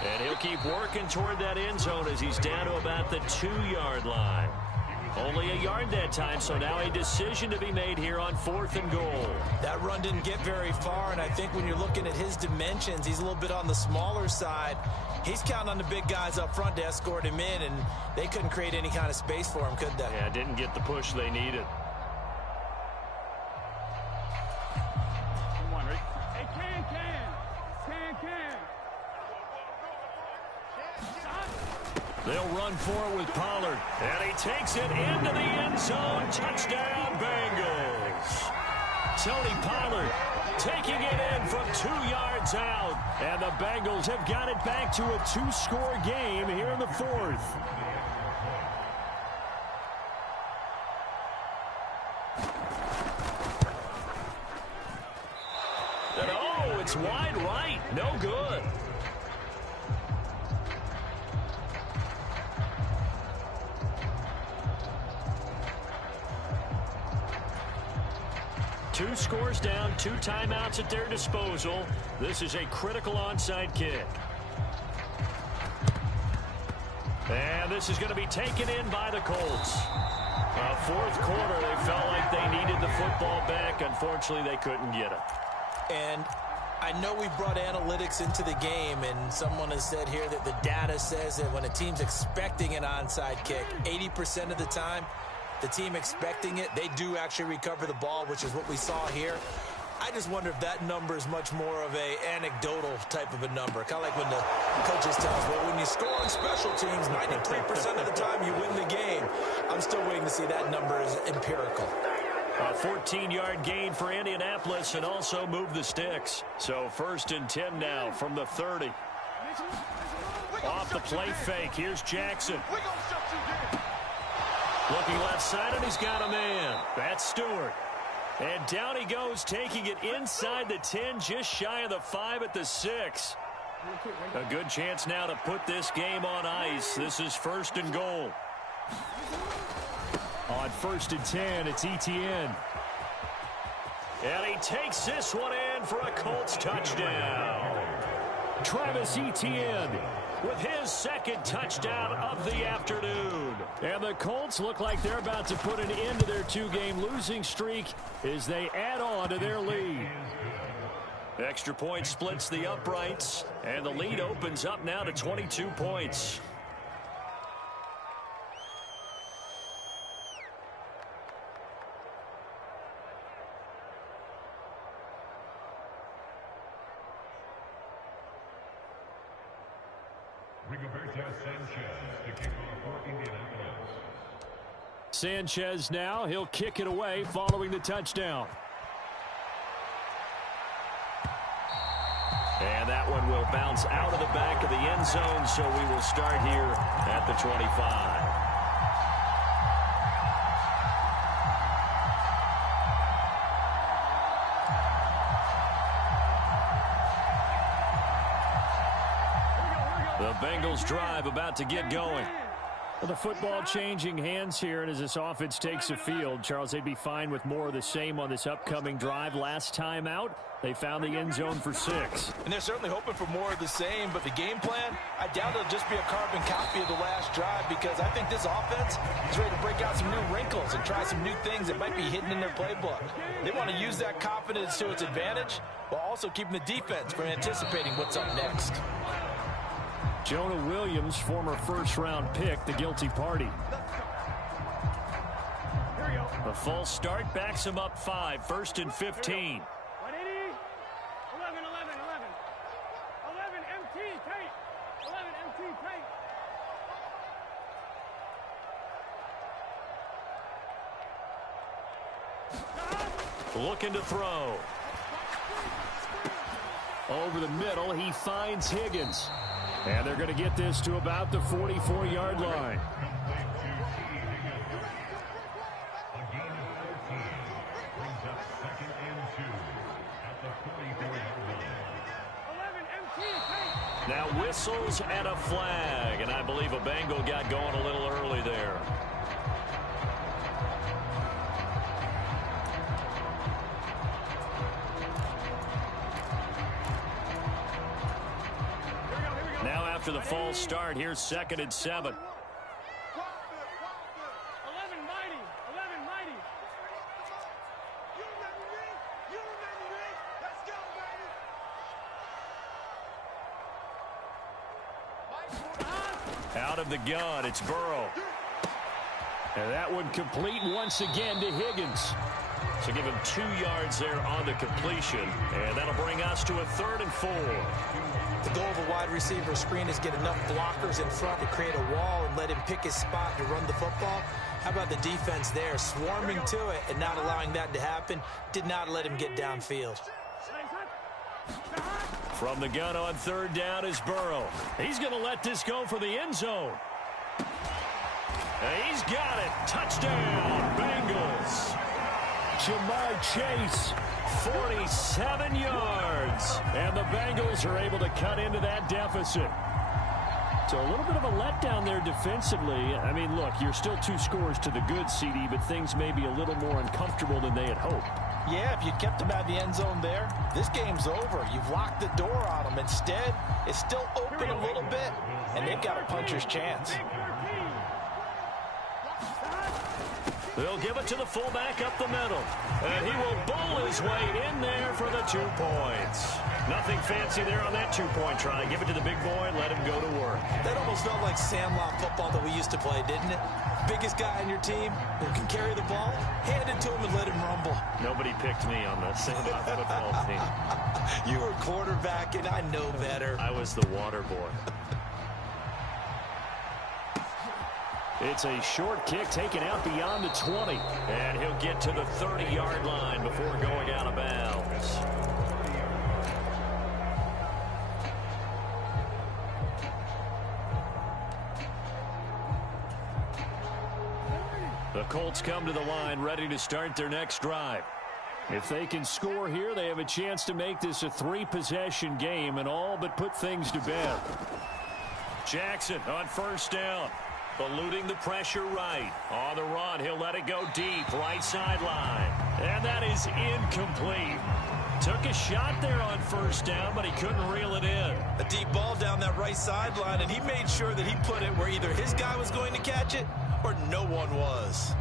And he'll keep working toward that end zone as he's down to about the 2-yard line. Only a yard that time, so now a decision to be made here on 4th and goal. That run didn't get very far, and I think when you're looking at his dimensions, he's a little bit on the smaller side. He's counting on the big guys up front to escort him in, and they couldn't create any kind of space for him, could they? Yeah, didn't get the push they needed. Come on, Rick. Hey, can. They'll run for it with Pollard. And he takes it into the end zone. Touchdown, Bengals. Tony Pollard taking it in from 2 yards out. And the Bengals have got it back to a 2-score game here in the 4th. And oh, it's wide right. No good. Two scores down, 2 timeouts at their disposal. This is a critical onside kick. And this is going to be taken in by the Colts. 4th quarter, they felt like they needed the football back. Unfortunately, they couldn't get it. And I know we brought analytics into the game, and someone has said here that the data says that when a team's expecting an onside kick, 80% of the time, the team expecting it, they do actually recover the ball, which is what we saw here. I just wonder if that number is much more of a anecdotal type of a number. Kind of like when the coaches tell us, well, when you score on special teams, 93% of the time you win the game. I'm still waiting to see that number is empirical. A 14-yard gain for Indianapolis and also move the sticks. So 1st and 10 now from the 30. Off the play fake, here's Jackson. Looking left side, and he's got a man. That's Stewart. And down he goes, taking it inside the 10, just shy of the 5 at the 6. A good chance now to put this game on ice. This is 1st and goal. On 1st and 10, it's Etienne. And he takes this one in for a Colts touchdown. Travis Etienne with his 2nd touchdown of the afternoon. And the Colts look like they're about to put an end to their 2-game losing streak as they add on to their lead. Extra point splits the uprights, and the lead opens up now to 22 points. Sanchez now, he'll kick it away following the touchdown. And that one will bounce out of the back of the end zone, so we will start here at the 25. The Bengals drive about to get going. Well, the football changing hands here, and as this offense takes the field, Charles, they'd be fine with more of the same on this upcoming drive. Last time out, they found the end zone for 6. And they're certainly hoping for more of the same, but the game plan, I doubt it'll just be a carbon copy of the last drive, because I think this offense is ready to break out some new wrinkles and try some new things that might be hidden in their playbook. They want to use that confidence to its advantage while also keeping the defense from anticipating what's up next. Jonah Williams, former first-round pick, the guilty party. The false start backs him up 5, 1st and 15. 11, 11, 11. 11 MT, tight. 11 MT, tight. Looking to throw. Over the middle, he finds Higgins. And they're going to get this to about the 44-yard line. Now whistles and a flag, and I believe a Bengal got going a little early there. Now after the false start, here's 2nd and 7. 11 mighty. 11 mighty. You remember me? You remember me? Let's go, baby. Out of the gun, it's Burrow. And that one complete once again to Higgins. So give him 2 yards there on the completion. And that'll bring us to a 3rd and 4. The goal of a wide receiver screen is get enough blockers in front to create a wall and let him pick his spot to run the football. How about the defense there, swarming to it and not allowing that to happen? Did not let him get downfield. From the gun on 3rd down is Burrow. He's going to let this go for the end zone. And he's got it. Touchdown, Bengals. Jamar Chase, 47 yards. And the Bengals are able to cut into that deficit. So a little bit of a letdown there defensively. I mean, look, you're still 2 scores to the good, CD, but things may be a little more uncomfortable than they had hoped. Yeah, if you kept him out of the end zone there, this game's over. You've locked the door on him. Instead, it's still open a little bit, and they've got a puncher's chance. They'll give it to the fullback up the middle. And he will bowl his way in there for the 2 points. Nothing fancy there on that 2-point try. Give it to the big boy and let him go to work. That almost felt like Sandlot football that we used to play, didn't it? Biggest guy on your team who can carry the ball, hand it to him and let him rumble. Nobody picked me on the Sandlot football team. You were quarterback, and I know better. I was the water boy. It's a short kick taken out beyond the 20. And he'll get to the 30-yard line before going out of bounds. The Colts come to the line ready to start their next drive. If they can score here, they have a chance to make this a 3-possession game and all but put things to bed. Jackson on 1st down. Eluding the pressure right. On the run, he'll let it go deep, right sideline. And that is incomplete. Took a shot there on 1st down, but he couldn't reel it in. A deep ball down that right sideline, and he made sure that he put it where either his guy was going to catch it or no one was.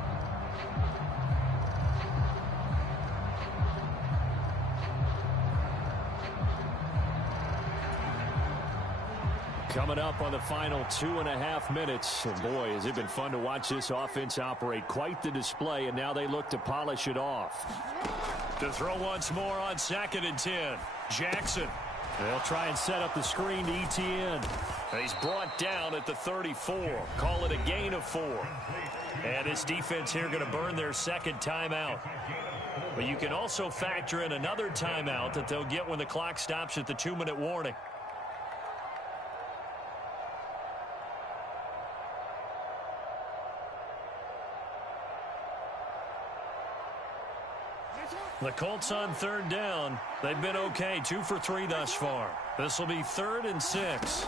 Coming up on the final 2.5 minutes. And boy, has it been fun to watch this offense operate. Quite the display, and now they look to polish it off. To throw once more on 2nd and 10. Jackson. They'll try and set up the screen to ETN. He's brought down at the 34. Call it a gain of 4. And this defense here going to burn their 2nd timeout. But you can also factor in another timeout that they'll get when the clock stops at the 2-minute warning. The Colts on 3rd down. They've been okay, 2 for 3 thus far. This will be 3rd and 6.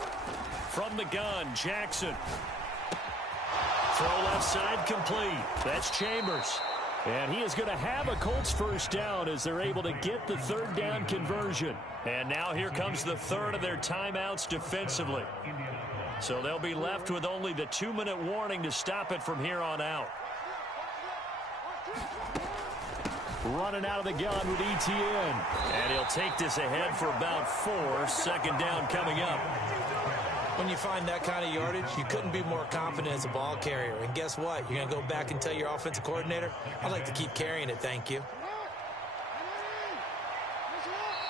From the gun, Jackson. Throw left side complete. That's Chambers. And he is going to have a Colts first down as they're able to get the third down conversion. And now here comes the third of their timeouts defensively. So they'll be left with only the 2-minute warning to stop it from here on out. Running out of the gun with ETN. And he'll take this ahead for about 4. Second down coming up. When you find that kind of yardage, you couldn't be more confident as a ball carrier. And guess what? You're going to go back and tell your offensive coordinator, I'd like to keep carrying it, thank you.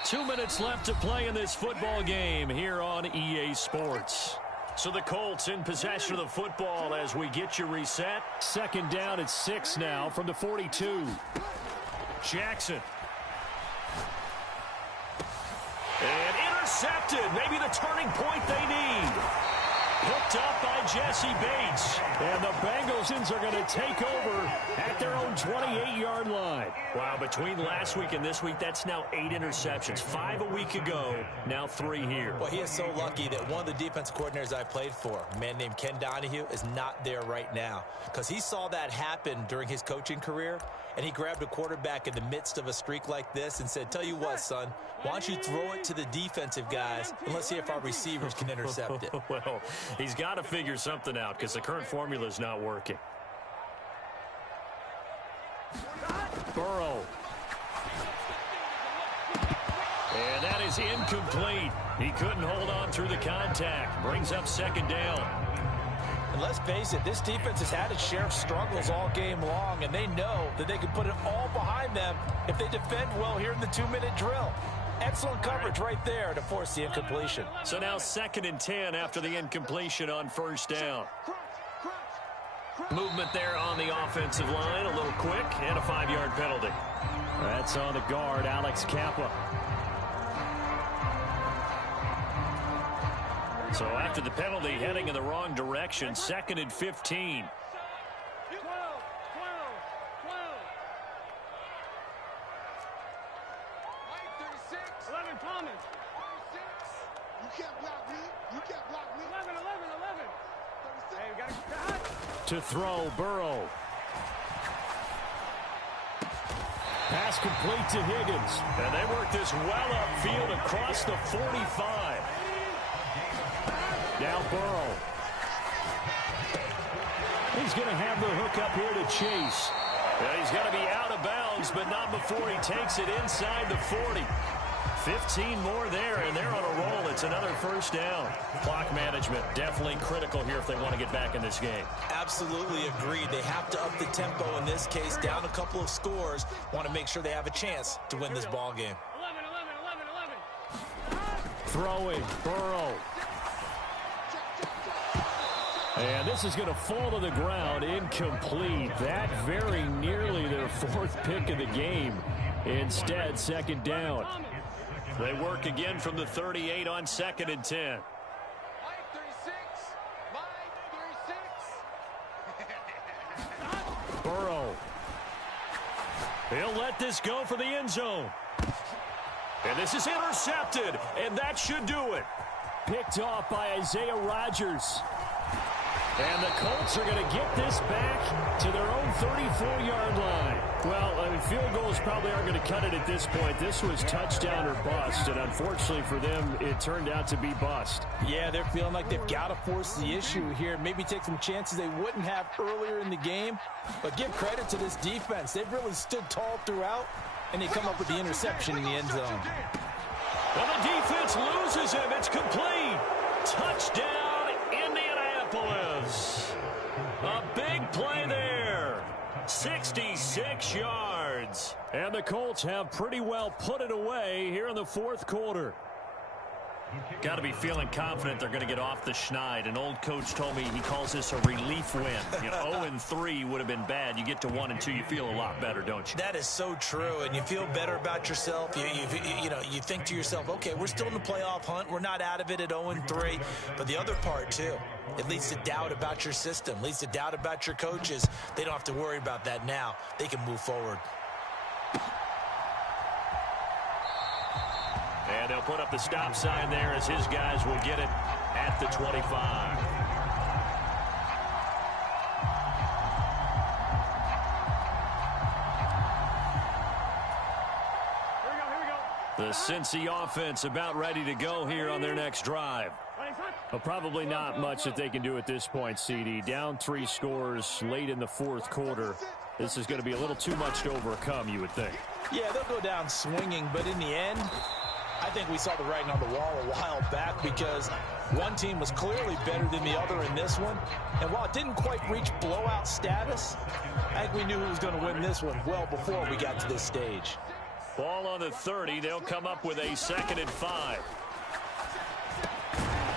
2 minutes left to play in this football game here on EA Sports. So the Colts in possession of the football as we get you reset. Second down at 6 now from the 42. Jackson. And intercepted. Maybe the turning point they need. Picked up by Jesse Bates. And the Bengals are going to take over at their own 28-yard line. Wow, between last week and this week, that's now 8 interceptions. 5 a week ago, now 3 here. Well, he is so lucky that one of the defensive coordinators I played for, a man named Ken Donahue, is not there right now. Because he saw that happen during his coaching career, and he grabbed a quarterback in the midst of a streak like this and said, tell you what, son, why don't you throw it to the defensive guys, and let's see if our receivers can intercept it. Well, he's got to figure something out because the current formula is not working. Burrow. And that is incomplete. He couldn't hold on through the contact. Brings up second down. And let's face it, this defense has had its share of struggles all game long, and they know that they can put it all behind them if they defend well here in the 2-minute drill. Excellent coverage right there to force the incompletion. So now 2nd and 10 after the incompletion on first down. Movement there on the offensive line, a little quick, and a 5-yard penalty. That's on the guard, Alex Kappa. So after the penalty, heading in the wrong direction, 2nd and 15. 11 Thomas. 36. You can't block me. You can't block me. 11. Hey, we got to throw, Burrow. Pass complete to Higgins. And they work this well upfield across the 45. Now Burrow. He's going to have the hook up here to Chase. He's going to be out of bounds, but not before he takes it inside the 40. 15 more there, and they're on a roll. It's another first down. Clock management definitely critical here if they want to get back in this game. Absolutely agreed. They have to up the tempo in this case, down a couple of scores. Want to make sure they have a chance to win this ball game. 11. Throwing, Burrow. And this is going to fall to the ground, incomplete. That very nearly their 4th pick of the game. Instead, second down. They work again from the 38 on 2nd and 10. Burrow. He'll let this go for the end zone. And this is intercepted, and that should do it. Picked off by Isaiah Rodgers. And the Colts are going to get this back to their own 34-yard line. Well, field goals probably aren't going to cut it at this point. This was touchdown or bust, and unfortunately for them, it turned out to be bust. Yeah, they're feeling like they've got to force the issue here. Maybe take some chances they wouldn't have earlier in the game. But give credit to this defense. They've really stood tall throughout, and they come up with the interception in the end zone. Well, the defense loses him. It's complete. Touchdown, Indianapolis. A big play there. 66 yards. And the Colts have pretty well put it away here in the 4th quarter. Got to be feeling confident they're going to get off the schneid. An old coach told me he calls this a relief win. 0-3 would have been bad. You get to 1-2, you feel a lot better, don't you? That is so true, and you feel better about yourself. You think to yourself, okay, we're still in the playoff hunt. We're not out of it at 0-3. But the other part, too, it leads to doubt about your system, leads to doubt about your coaches. They don't have to worry about that now. They can move forward. And they'll put up the stop sign there as his guys will get it at the 25. The Cincy offense about ready to go here on their next drive. Well, probably not much that they can do at this point, CD. Down 3 scores late in the fourth quarter. This is going to be a little too much to overcome, you would think. Yeah, they'll go down swinging, but in the end, I think we saw the writing on the wall a while back because one team was clearly better than the other in this one. And while it didn't quite reach blowout status, I think we knew who was going to win this one well before we got to this stage. Ball on the 30. They'll come up with a 2nd and 5.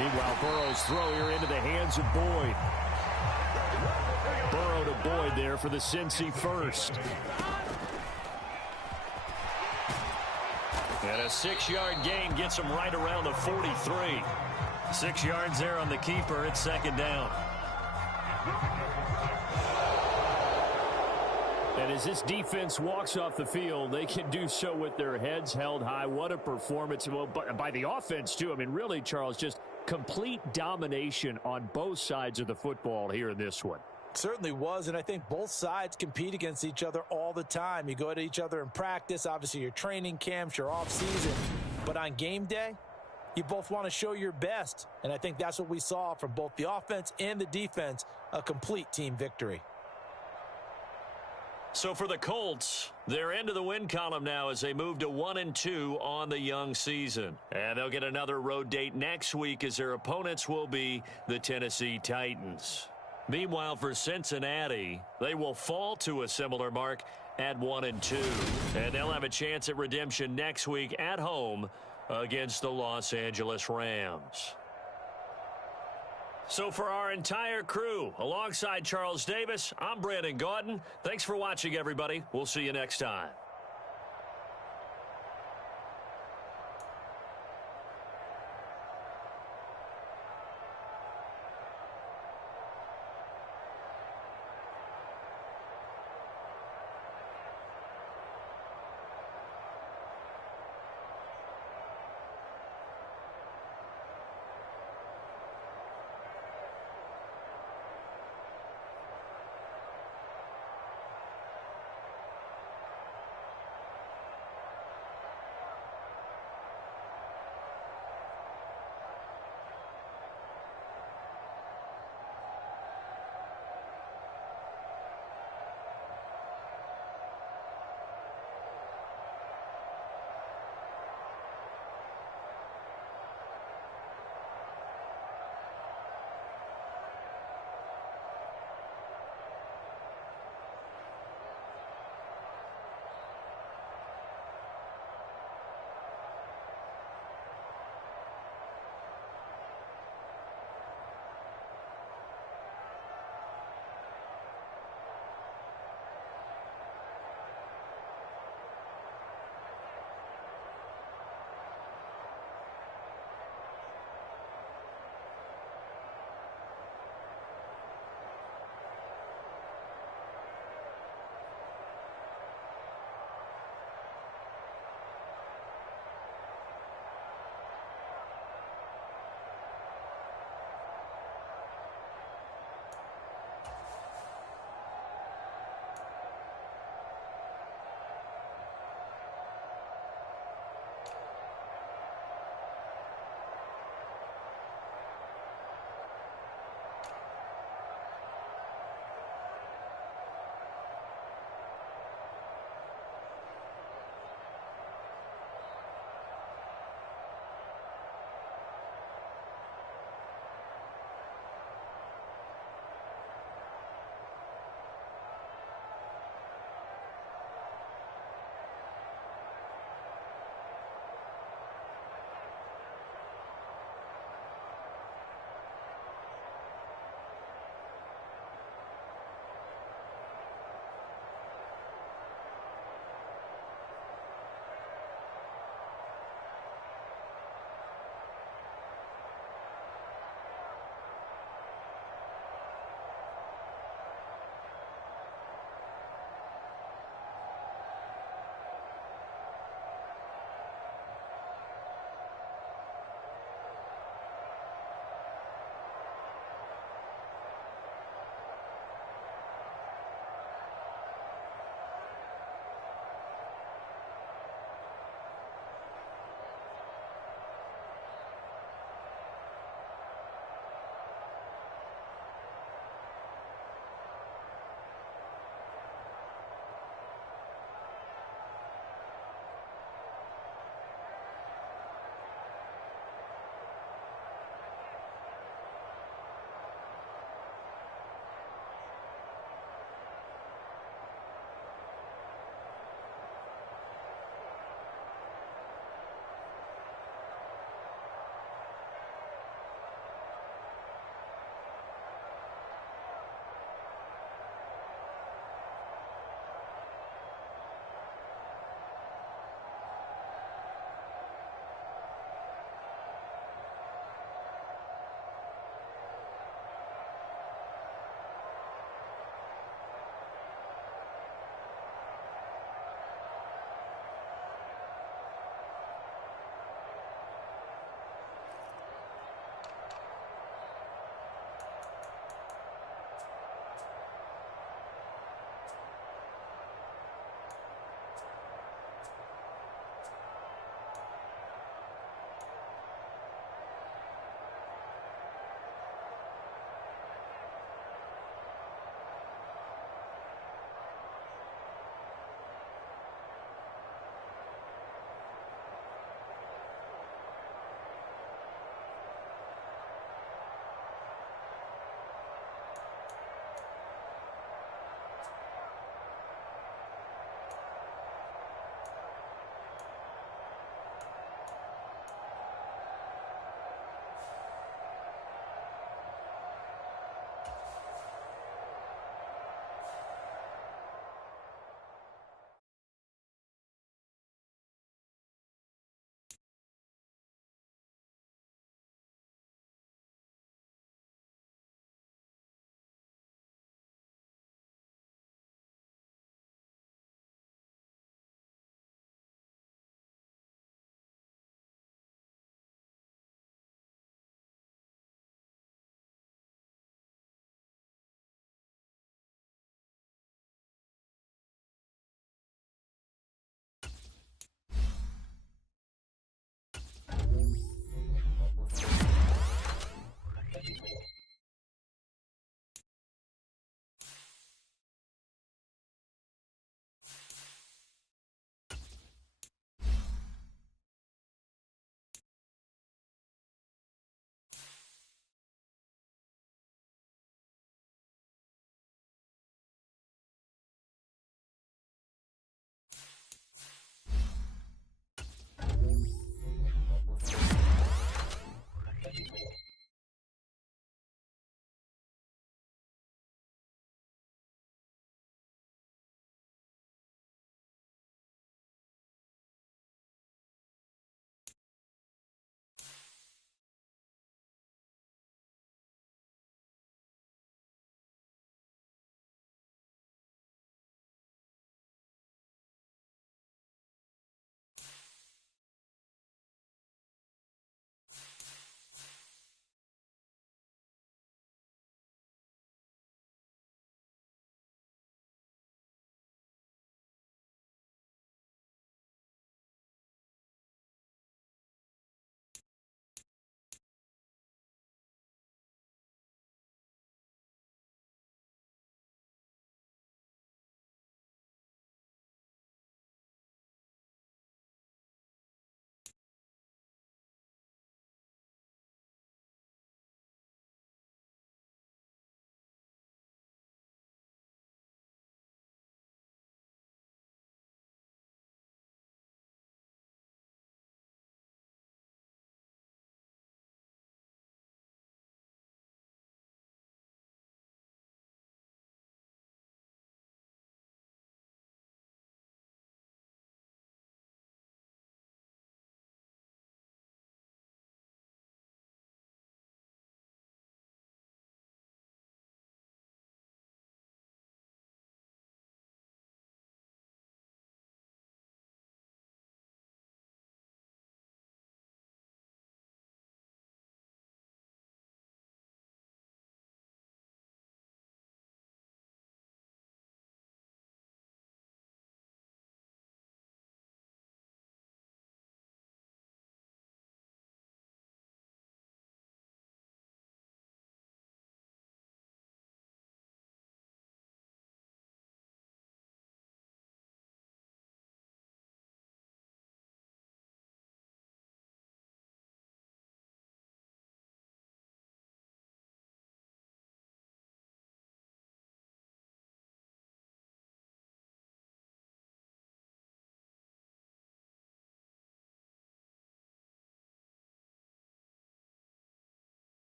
Meanwhile, Burrow's throw here into the hands of Boyd. Burrow to Boyd there for the Cincy first. And a 6-yard gain gets him right around the 43. 6 yards there on the keeper. It's 2nd down. And as this defense walks off the field, they can do so with their heads held high. What a performance. Well, by the offense, too. I mean, really, Charles, just complete domination on both sides of the football here in this one. Certainly was, and I think both sides compete against each other all the time. You go at each other in practice, obviously your training camps, your off-season. But on game day, you both want to show your best. And I think that's what we saw from both the offense and the defense, a complete team victory. So for the Colts, they're into the win column now as they move to 1-2 on the young season. And they'll get another road date next week as their opponents will be the Tennessee Titans. Meanwhile, for Cincinnati, they will fall to a similar mark at 1-2. And they'll have a chance at redemption next week at home against the Los Angeles Rams. So for our entire crew, alongside Charles Davis, I'm Brandon Gaudin. Thanks for watching, everybody. We'll see you next time.